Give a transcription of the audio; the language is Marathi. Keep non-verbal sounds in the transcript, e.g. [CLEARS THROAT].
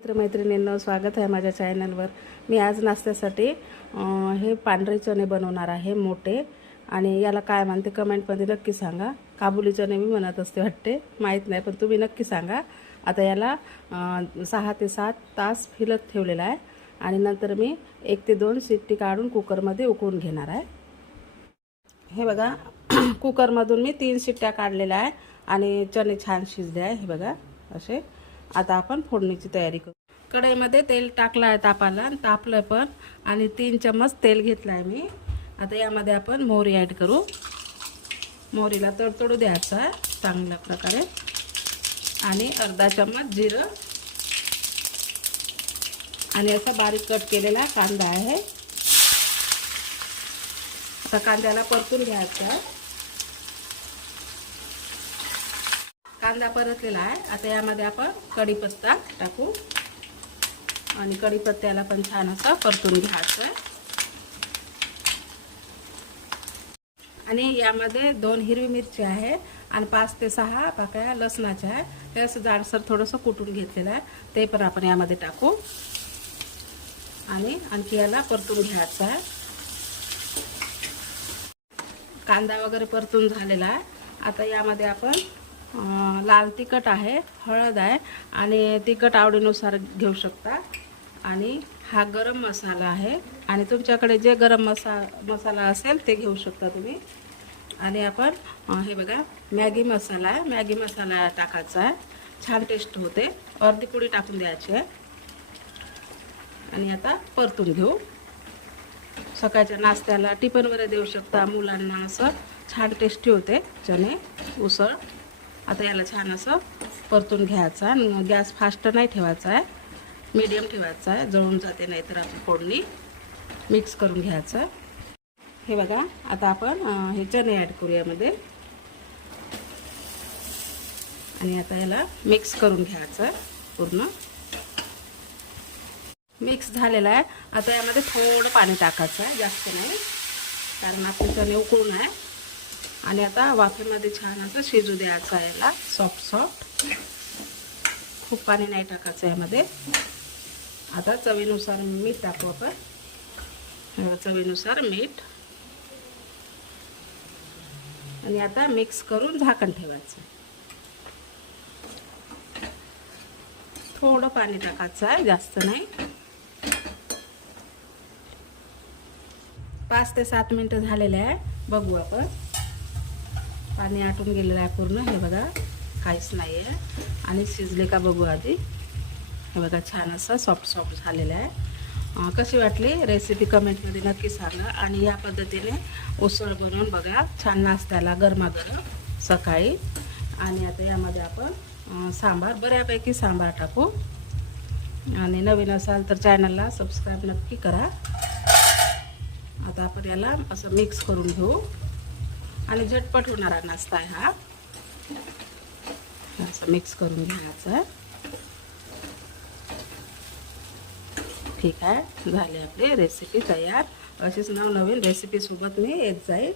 मित्रमैत्रिणींनो स्वागत आहे माझ्या चॅनलवर मी आज नाश्त्यासाठी हे पांढरे चणे बनवणार आहे मोठे. आणि याला काय म्हणते कमेंटमध्ये नक्की सांगा. काबुली चणे मी म्हणत असते वाटते माहीत नाही पण तुम्ही नक्की सांगा. आता याला सहा ते सात तास फिलत ठेवलेला आहे. आणि नंतर मी एक ते दोन शिट्टी काढून कुकरमध्ये उकळून घेणार आहे. हे बघा [CLEARS THROAT] कुकरमधून मी तीन शिट्ट्या काढलेल्या आहे. आणि चणे छान शिजले आहे हे बघा असे. आता आपण फोडणीची तयारी करू. कढईमध्ये तेल टाकलं आहे तापाला आणि तापलं पण. आणि तीन चम्मच तेल घेतलं आहे मी. आता यामध्ये आपण मोहरी ॲड करू. मोहरीला तडतडू द्यायचं आहे चांगल्या प्रकारे. आणि अर्धा चम्मच जिरं. आणि असा बारीक कट केलेला कांदा आहे. आता कांद्याला परतून घ्यायचा आहे. कांदा परतलेला आहे. आता यामध्ये आपण कढीपत्ता टाकू. आणि कढीपत्त्याला पण छान असं परतून घ्यायचं आहे. आणि यामध्ये दोन हिरवी मिरची आहे आणि पाच ते सहा पाकळ्या लसणाच्या आहे. ते असं जाडसर थोडंसं कुटून घेतलेलं आहे. ते पण आपण यामध्ये टाकू. आणि आणखी याला परतून घ्यायचं आहे. कांदा वगैरे परतून झालेला आहे. आता यामध्ये आपण लाल तिखट आहे हळद आहे आणि तिखट आवडीनुसार घेऊ शकता. आणि हा गरम मसाला आहे आणि तुमच्याकडे जे गरम मसा मसाला असेल ते घेऊ शकता तुम्ही. आणि आपण हे बघा मॅगी मसाला आहे. मॅगी मसाला टाकायचा आहे. छान टेस्ट होते. अर्धी पुडी टाकून द्यायची आहे. आणि आता परतून घेऊ. सकाळच्या नाश्त्याला टिफनवर देऊ शकता मुलांना असं छान टेस्टी होते. चणे उसळ. आता याला छान असं परतून घ्यायचं गॅस फास्ट नाही ठेवायचा आहे. मीडियम ठेवायचा आहे. जळून जाते नाहीतर आपली फोडणी मिक्स करून घ्यायचं हे बघा आता आपण हे चणे ॲड करू यामध्ये आणि आता याला मिक्स करून घ्यायचं पूर्ण. मिक्स झालेला आहे. आता यामध्ये थोडं पाणी टाकायचं आहे. जास्त नाही. कारण आपले चणे उकळून आहे. आणि आता वाफेमध्ये छान असं शिजू द्यायचं आहे याला. सॉफ्ट सॉफ्ट खूप पाणी नाही टाकायचं यामध्ये. आता चवीनुसार मीठ टाकू आपण. चवीनुसार मीठ. आणि आता मिक्स करून झाकण ठेवायचं. थोडं पाणी टाकायचं आहे जास्त नाही. पाच ते सात मिनटं झालेले आहे. बघू आपण. पाणी आटून गेलेलं आहे पूर्ण. हे बघा काहीच नाही आहे आणि शिजले का बघू आधी. हे बघा छान असं सॉफ्ट सॉफ्ट झालेलं आहे. कशी वाटली? रेसिपी कमेंटमध्ये नक्की सांगा. आणि या पद्धतीने उसळ बनवून बघा छान नाश्त्याला गरमागरम सकाळी. आणि आता यामध्ये आपण सांबार बऱ्यापैकी सांबार टाकू. आणि नवीन असाल तर चॅनलला सबस्क्राईब नक्की करा. आता आपण याला असं मिक्स करून घेऊ. आणि झटपट होणारा नाश्ता आहे हा. असं मिक्स करून घ्यायचं. ठीक आहे. झाली आपली रेसिपी तयार. अशीच नवनवीन रेसिपीसोबत मी येत जाईल.